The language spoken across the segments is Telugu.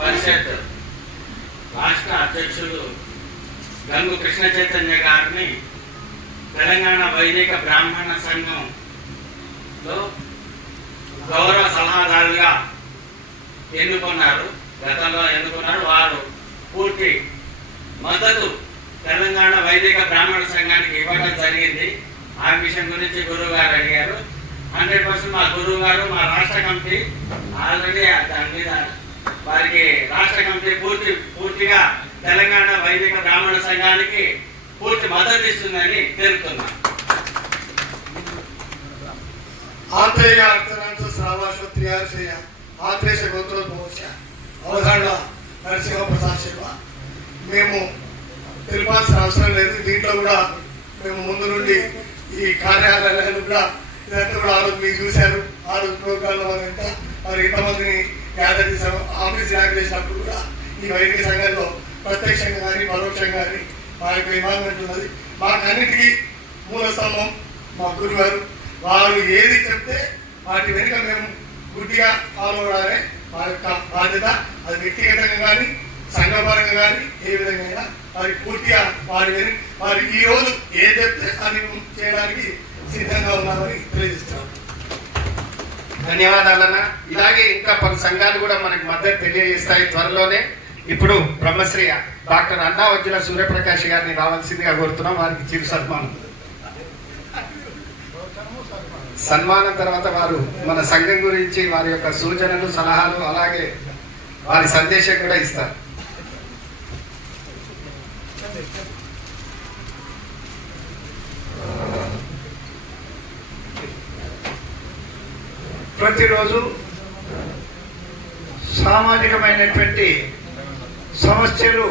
పరిషత్ రాష్ట్ర అధ్యక్షులు గంగు కృష్ణ చైతన్య గారిని తెలంగాణ వైదిక బ్రాహ్మణ సంఘంలో గౌరవ సలహాదారుగా ఎన్నుకున్నారు. గతంలో ఎన్నుకున్నారు. వారు పూర్తి మద్దతు తెలంగాణ వైదిక బ్రాహ్మణ సంఘానికి ఇవ్వడం జరిగింది. ఆ విషయం గురించి గురువు గారు అడిగారు. హండ్రెడ్ పర్సెంట్ మా గురువు గారు మా రాష్ట్ర కమిటీ ఆల్రెడీ దాని మీద వారికి రాష్ట్ర కమిటీ పూర్తి పూర్తిగా తెలంగాణ వైదిక బ్రాహ్మణ సంఘానికి పూర్తి మద్దతు ఇస్తుందని తెలుపుతున్నాను ఆత్రేయ అర్థనాంత శ్రావాశ్వత్రియాశయ ఆత్రేయ గోత్రోద్భవశ అవధారణ నరసింహ ప్రసాద్ శర్మ మేము తెలిపాల్సిన అవసరం లేదు. దీంట్లో కూడా మేము ముందు నుండి ఈ కార్యాలయాలు కూడా ఇదంతా కూడా ఆ రోజు మీరు చూశారు. ఆ రోజు ప్రోగ్రాంలో ఎంత మరి ఇంతమందిని గ్యాదర్ ఆఫీస్ గ్యాదర్ కూడా ఈ వైద్య సంఘంలో ప్రత్యక్షంగా కానీ పరోక్షంగా కానీ మా యొక్క ఇన్వాల్వ్మెంట్ ఉన్నది. మాకన్నిటికీ మూల స్తంభం మా గురుగారు వారు ఏది చెప్తే వాటి వెనుక మేము గుడ్డిగా ఫాలో అవడాలే మా యొక్క బాధ్యత అది వ్యక్తిగతంగా కానీ సంఘపరంగా కానీ ఏ విధంగా అయినా వారి పూర్తిగా వారి వెను వారు ఈ రోజు ఏది చెప్తే అది చేయడానికి సిద్ధంగా ఉన్నామని తెలియజేస్తున్నాను ధన్యవాదాలన్న. ఇలాగే ఇంకా పలు సంఘాలు కూడా మనకు మద్దతు తెలియజేస్తాయి త్వరలోనే. ఇప్పుడు బ్రహ్మశ్రీ డాక్టర్ అన్నా వజ్జుల సూర్యప్రకాష్ గారిని రావాల్సిందిగా కోరుతున్నాం. వారికి చిరు సన్మానం. సన్మానం తర్వాత వారు మన సంఘం గురించి వారి యొక్క సూచనలు సలహాలు అలాగే వారి సందేశం కూడా ఇస్తారు. ప్రతిరోజు సామాజికమైనటువంటి సమస్యలు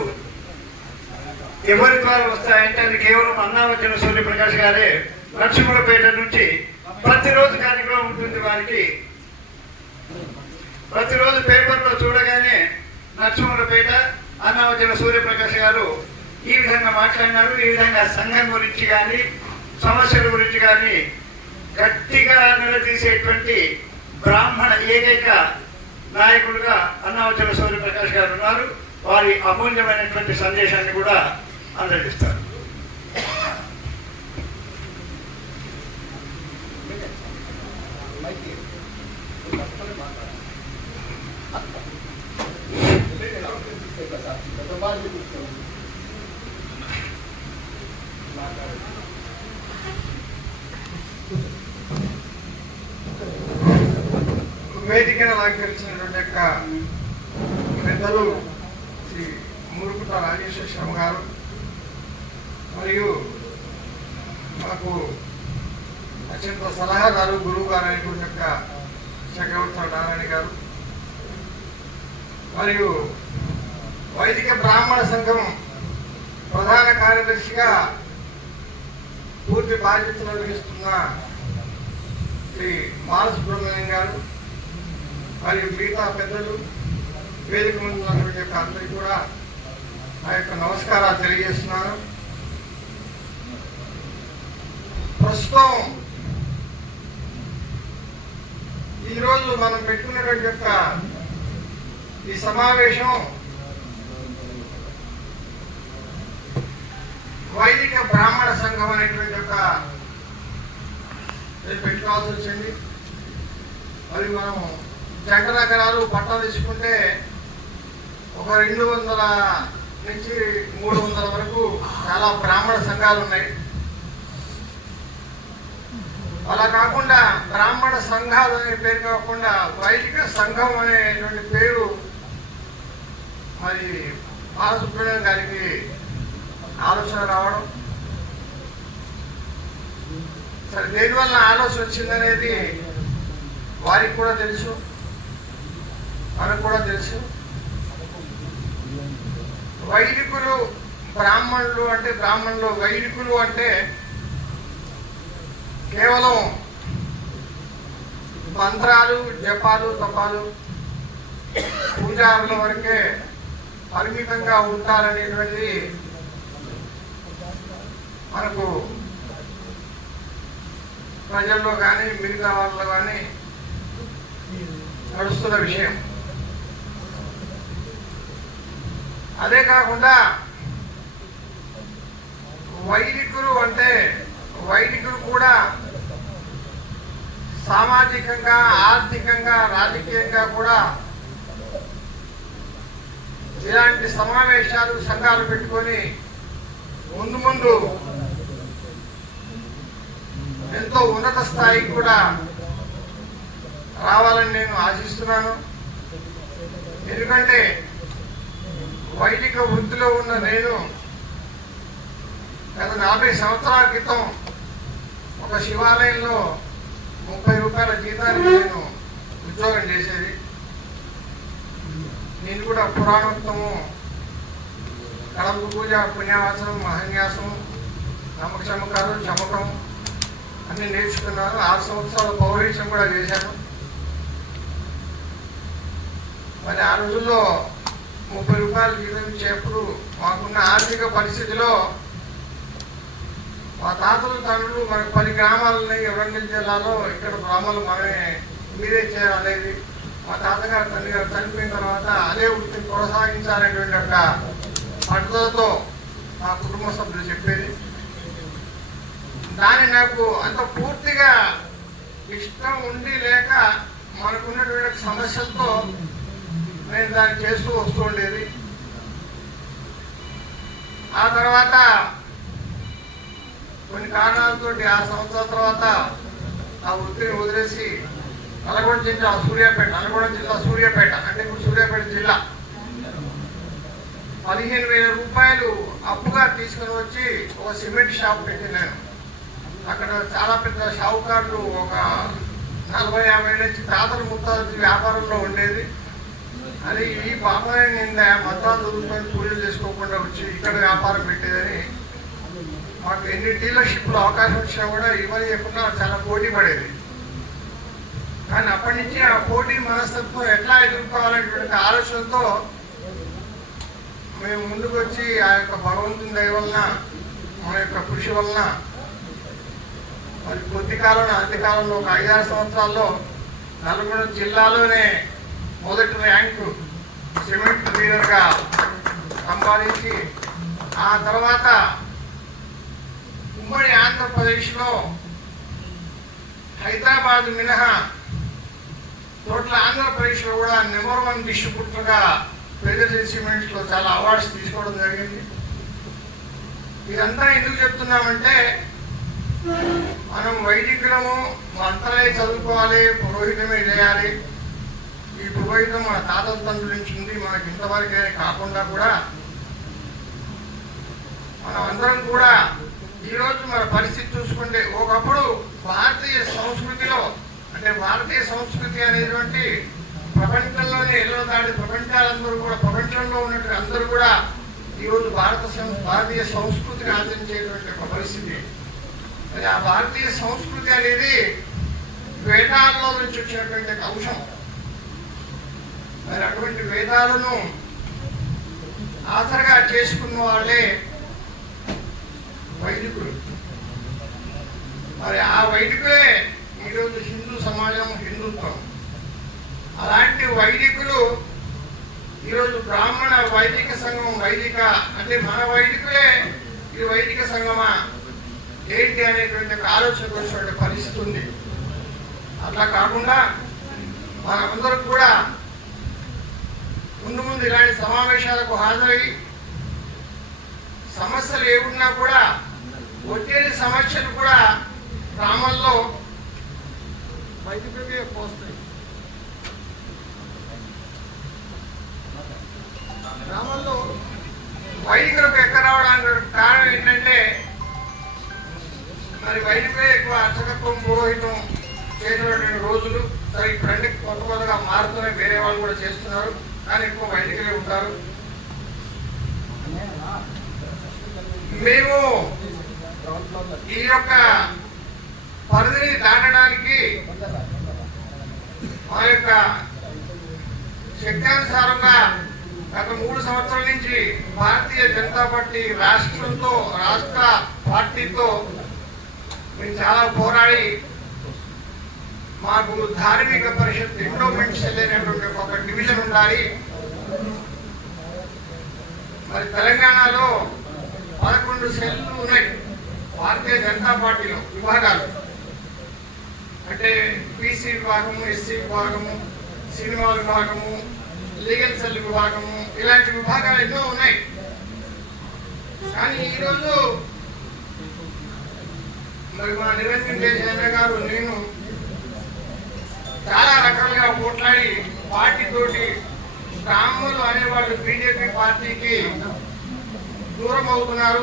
ఎవరి ద్వారా వస్తాయంటే అది కేవలం అన్నావచ్చిన సూర్యప్రకాష్ గారే లక్ష్మీపేట నుంచి ప్రతిరోజు కార్యక్రమం ఉంటుంది వారికి. ప్రతిరోజు పేపర్లో చూడగానే నరసింహులపేట అన్నావచ్చిన సూర్యప్రకాష్ గారు ఈ విధంగా మాట్లాడినారు ఈ విధంగా సంఘం గురించి కానీ సమస్యల గురించి కానీ గట్టిగా నిలదీసేటువంటి బ్రాహ్మణ ఏకైక నాయకులుగా అన్నావచన సూర్యప్రకాష్ గారు ఉన్నారు. వారి అమూల్యమైనటువంటి సందేశాన్ని కూడా అందజేస్తారు. వేదికను అలంకరించినటువంటి యొక్క పెద్దలు శ్రీ మూరుకుట రాజేశ్వర శర్మ గారు. మరియు మాకు అత్యంత సలహాదారు గురువు గారు అనేటువంటి యొక్క చక్రవర్తి నారాయణ గారు. మరియు వైదిక బ్రాహ్మణ సంఘం ప్రధాన కార్యదర్శిగా పూర్తి బాధ్యతలు నిర్వహిస్తున్న శ్రీ బాలసుబ్రహ్మణ్యం గారు. మరియు మిగతా పెద్దలు వేదిక ముందు యొక్క అందరికీ కూడా ఆ యొక్క నమస్కారాలు తెలియజేస్తున్నాను. ప్రస్తుతం ఈరోజు మనం పెట్టుకున్నటువంటి యొక్క ఈ సమావేశం వైదిక బ్రాహ్మణ సంఘం అనేటువంటి ఒక పెట్టుకోవాల్సి వచ్చింది. మరి మనం జంట నగరాలు పట్టా తీసుకుంటే ఒక రెండు వందల నుంచి మూడు వందల వరకు చాలా బ్రాహ్మణ సంఘాలు ఉన్నాయి. అలా కాకుండా బ్రాహ్మణ సంఘాలు అనే పేరు కాకుండా వైదిక సంఘం అనేటువంటి పేరు మరి బాలసుబ్రహ్మణ్యం గారికి ఆలోచన రావడం. సరే దేనివల్ల ఆలోచన వచ్చిందనేది వారికి కూడా తెలుసు. మనకు కూడా తెలుసు. వైదికులు బ్రాహ్మణులు అంటే బ్రాహ్మణులు వైదికులు అంటే కేవలం మంత్రాలు జపాలు తపాలు పూజారుల వరకే పరిమితంగా ఉంటారనేటువంటిది మనకు ప్రజల్లో కానీ మిగతా వాళ్ళలో కానీ నడుస్తున్న విషయం. అదే కాకుండా వైదికులు అంటే వైదికులు కూడా సామాజికంగా ఆర్థికంగా రాజకీయంగా కూడా ఇలాంటి సమావేశాలు సంఘాలు పెట్టుకొని ముందు ముందు ఎంతో ఉన్నత స్థాయికి కూడా రావాలని నేను ఆశిస్తున్నాను. ఎందుకంటే వైదిక వృత్తిలో ఉన్న నేను గత నలభై సంవత్సరాల క్రితం ఒక శివాలయంలో ముప్పై రూపాయల జీతానికి నేను ఉద్యోగం చేసేది. నేను కూడా పురాణోత్తము కడపు పూజ పుణ్యవాసనం మహన్యాసం నమ్మకచమకాలు చమకం అన్నీ నేర్చుకున్నాను. ఆరు సంవత్సరాల పౌరేషం కూడా చేశాను. మరి ఆ రోజుల్లో ముప్పై రూపాయలు జీతం ఇచ్చేప్పుడు మాకున్న ఆర్థిక పరిస్థితిలో మా తాతలు తండ్రులు మనకు పది గ్రామాలు వరంగల్ జిల్లాలో ఇక్కడ గ్రామాలు మనమే మీరే చేయాలనేది మా తాతగారు తండ్రి గారు చనిపోయిన తర్వాత అదే వృత్తిని కొనసాగించాలనేటువంటి యొక్క పట్టుదలతో మా కుటుంబ సభ్యులు చెప్పేది. దాన్ని నాకు అంత పూర్తిగా ఇష్టం ఉండి లేక మనకున్నటువంటి సమస్యలతో నేను దాన్ని చేస్తూ వస్తూ ఉండేది. ఆ తర్వాత కొన్ని కారణాలతో ఆ సంవత్సరాల తర్వాత ఆ వృత్తిని వదిలేసి నల్గొండ జిల్లా సూర్యాపేట నల్గొండ జిల్లా సూర్యాపేట అంటే ఇప్పుడు సూర్యాపేట జిల్లా పదిహేను వేల రూపాయలు అప్పుగా తీసుకుని వచ్చి ఒక సిమెంట్ షాప్ పెట్టినాను. అక్కడ చాలా పెద్ద షావుకారులు ఒక నలభై యాభై నుంచి తాతలు ముత్తాతలు వ్యాపారంలో ఉండేది. అరే ఈ బాబాయ్ నిన్న మతాలు చదువుకొని పూజలు చేసుకోకుండా వచ్చి ఇక్కడ వ్యాపారం పెట్టేదని మాకు ఎన్ని డీలర్షిప్లు అవకాశం వచ్చినా కూడా ఇవ్వని చెప్పకుండా చాలా పోటీ పడేది. కానీ అప్పటి నుంచి ఆ పోటీ మనస్తత్వం ఎట్లా ఎదుర్కోవాలనేటువంటి ఆలోచనతో మేము ముందుకు వచ్చి ఆ యొక్క భగవంతుని దయ వలన మన యొక్క కృషి వలన మరి కొద్ది కాలంలో అంత్యకాలంలో ఒక ఐదారు సంవత్సరాల్లో నల్గొండ జిల్లాలోనే మొదటి ర్యాంకు సిమెంట్ లీడర్గా సంపాదించి ఆ తర్వాత ఉమ్మడి ఆంధ్రప్రదేశ్లో హైదరాబాద్ మినహా టోటల్ ఆంధ్రప్రదేశ్లో కూడా నెంబర్ వన్ డిస్ట్రిబ్యూటర్గా ప్రెజర్ సిమెంట్స్లో చాలా అవార్డ్స్ తీసుకోవడం జరిగింది. ఇదంతా ఎందుకు చెప్తున్నామంటే మనం వైదికులము మంత్రాలే చదువుకోవాలి పురోహితమే చేయాలి. ఈ పురోహితం మన తాతల తండ్రుల నుంచి ఉంది. మనకి ఇంతవరకే కాకుండా కూడా మనం అందరం కూడా ఈరోజు మన పరిస్థితి చూసుకుంటే ఒకప్పుడు భారతీయ సంస్కృతిలో అంటే భారతీయ సంస్కృతి అనేటువంటి ప్రపంచంలోనే ఎల్లో దాటి ప్రపంచాలందరూ కూడా ప్రపంచంలో ఉన్నటువంటి అందరూ కూడా ఈరోజు భారత సం- భారతీయ సంస్కృతిని ఆచరించేటువంటి ఒక పరిస్థితి. ఆ భారతీయ సంస్కృతి అనేది వేటాల్లో నుంచి వచ్చినటువంటి అంశం. మరి అటువంటి వేదాలను ఆసరగా చేసుకున్న వాళ్ళే వైదికులు. మరి ఆ వైదికులే ఈరోజు హిందూ సమాజం హిందుత్వం. అలాంటి వైదికులు ఈరోజు బ్రాహ్మణ వైదిక సంఘం వైదిక అంటే మన వైదికులే ఇది వైదిక సంఘమా? ఏంటి అనేటువంటి ఆలోచన వచ్చినటువంటి పరిస్థితి ఉంది అట్లా కాకుండా మనమందరం కూడా ముందు ముందు ఇలాంటి సమావేశాలకు హాజరై సమస్యలు ఏమున్నా కూడా ఒత్తిడి సమస్యలు కూడా గ్రామాల్లో వైద్యులకే పోస్తాయి. గ్రామాల్లో వైదికులకు ఎక్కడ రావడానికి కారణం ఏంటంటే మరి వైదికులే ఎక్కువ అర్చకత్వం పురోహితం చేసినటువంటి రోజులు. సరే ఇప్పుడంటే కొత్త కొత్తగా మారుతూనే వేరే వాళ్ళు కూడా చేస్తున్నారు. కానీ ఎక్కువ వైదికలే ఉంటారు. మేము ఈ యొక్క పరిధిని దాటడానికి మా యొక్క శక్తానుసారంగా గత మూడు సంవత్సరాల నుంచి భారతీయ జనతా పార్టీ రాష్ట్రంతో రాష్ట్ర పార్టీతో మేము చాలా పోరాడి మాకు ధార్మిక పరిషత్ ఎండోమెంట్ సెల్ అనేటువంటి ఒక డివిజన్ ఉండాలి. మరి తెలంగాణలో పదకొండు సెల్లు ఉన్నాయి. భారతీయ జనతా పార్టీలో విభాగాలు. అంటే బీసీ విభాగము ఎస్సీ విభాగము సినిమా విభాగము లీగల్ సెల్ విభాగము ఇలాంటి విభాగాలు ఎన్నో ఉన్నాయి. కానీ ఈరోజు మరి మా నిరంజన్ జయచంద్ర గారు నేను చాలా రకాలుగా పోట్లాడి పార్టీ తోటి బ్రాహ్మణులు అనేవాళ్ళు బీజేపీ పార్టీకి దూరం అవుతున్నారు.